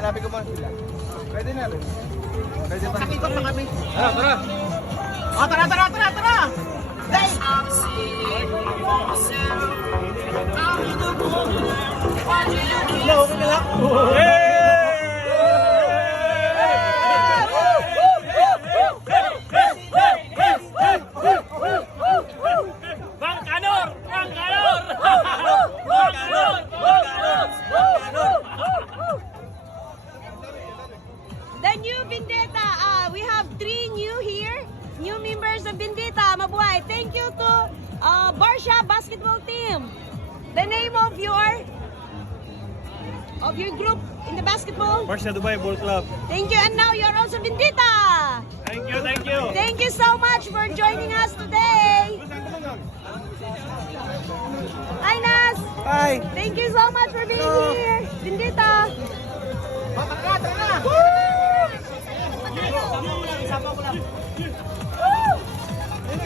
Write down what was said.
Hanapin ko man sila. Pwede na rin. Pwede pa. Nakikot na kami. Tara! Oh, tara! Dahil! Hello, okay na lang? The new Vendetta, we have 3 new here, new members of Vendetta, mabuhay. Thank you to Barsha basketball team. The name of your group in the basketball? Barsha Dubai Ball Club. Thank you, and now you're also Vendetta. Thank you, thank you. Thank you so much for joining us today. Hi, Nas. Hi! Thank you so much for being here. Vendetta. Tara na!